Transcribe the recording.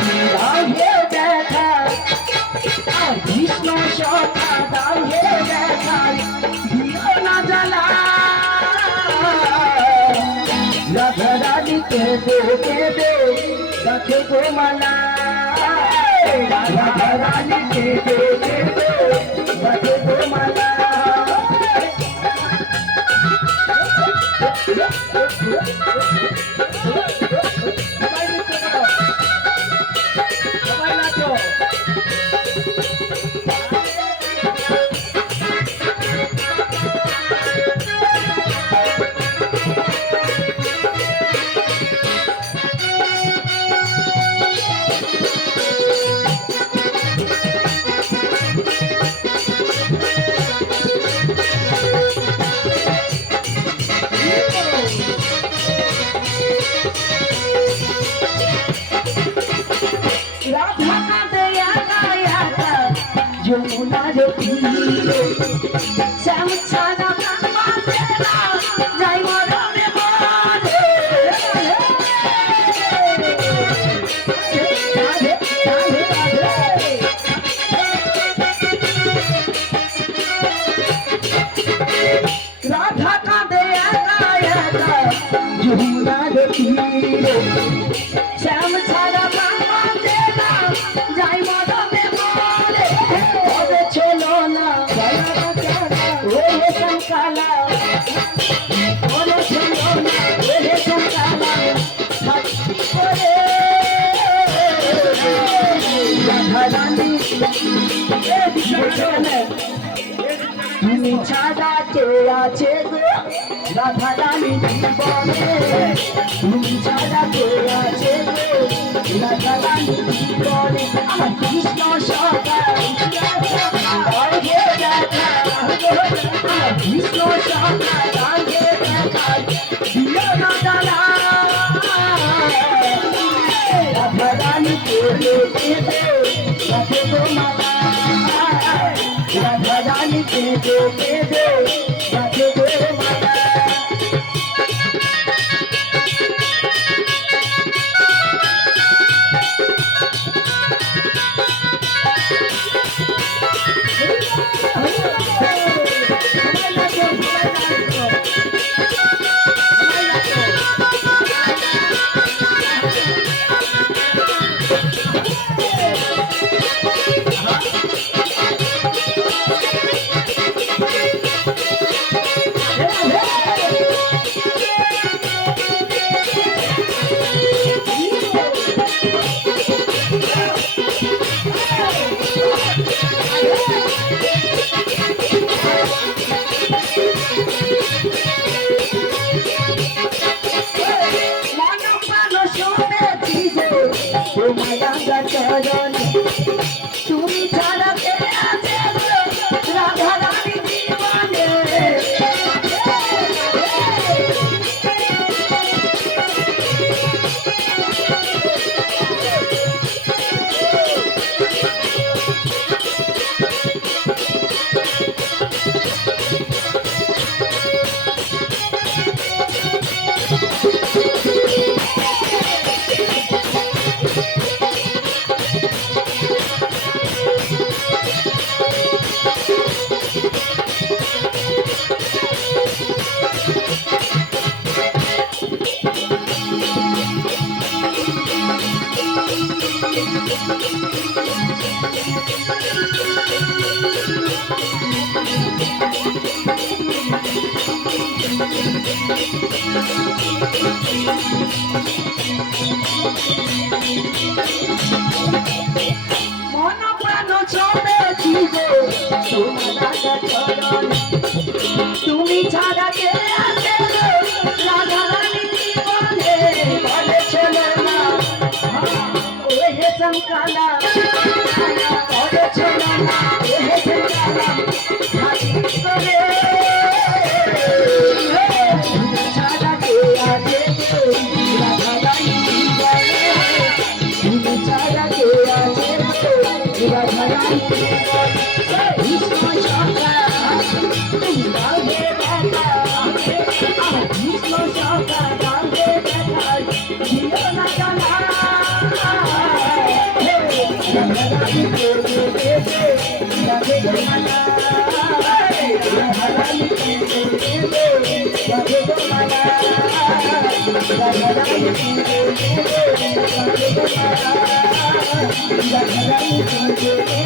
দাও হে দেখা কৃষ্ণ সখা দাও হে দেখা দিও না জ্বালা রাধা রানীকে দেখে দে রাখে গো মালা রাধা রানীকে দেখে দে রাখে গো মালা যমুনার তীরে শ্যাম ছাড়া বাঁধে না যাই মরণে মরে রাধা কাঁদে একা একা যমুনার তীরে শ্যাম ছাড়া বাঁধে না যাই মরণে চলো না ওরে শঙ্কালা ওরে চলো না ওরে শঙ্কালা রাধা রানী তুমি ছাড়া কে আছে গো রাধা রানী জীবনে তুমি ছাড়া কে আছে গো রাধা রানী জীবনে আমার কৃষ্ণ সখা কৃষ্ণ সখা রাধে দেখা দিও না জ্বালা রাধা রানীকে দেখে দে রাধে গো মালা রাধা রানীকে দেখে দে রাধে গো মালা তুমি ছাড়া কে আছে রাধা রানী জীবনে মন প্রাণ ছবে জীবো তোমার চরণ তুমি ছাড়া কে আছে রাধা রানী জীবনে বলে চলো না ওহে শঙ্কালা বলে চলো না ওহে শঙ্কালা হাসি করে ছাড়া কে আছে রাধা রানী জীবনে তুমি ছাড়া কে আছে রাধা রানী কৃষ্ণ সখা তুমি রাধে দেখা কৃষ্ণ সখা রাধে দেখা দিও না জ্বালা Thank you.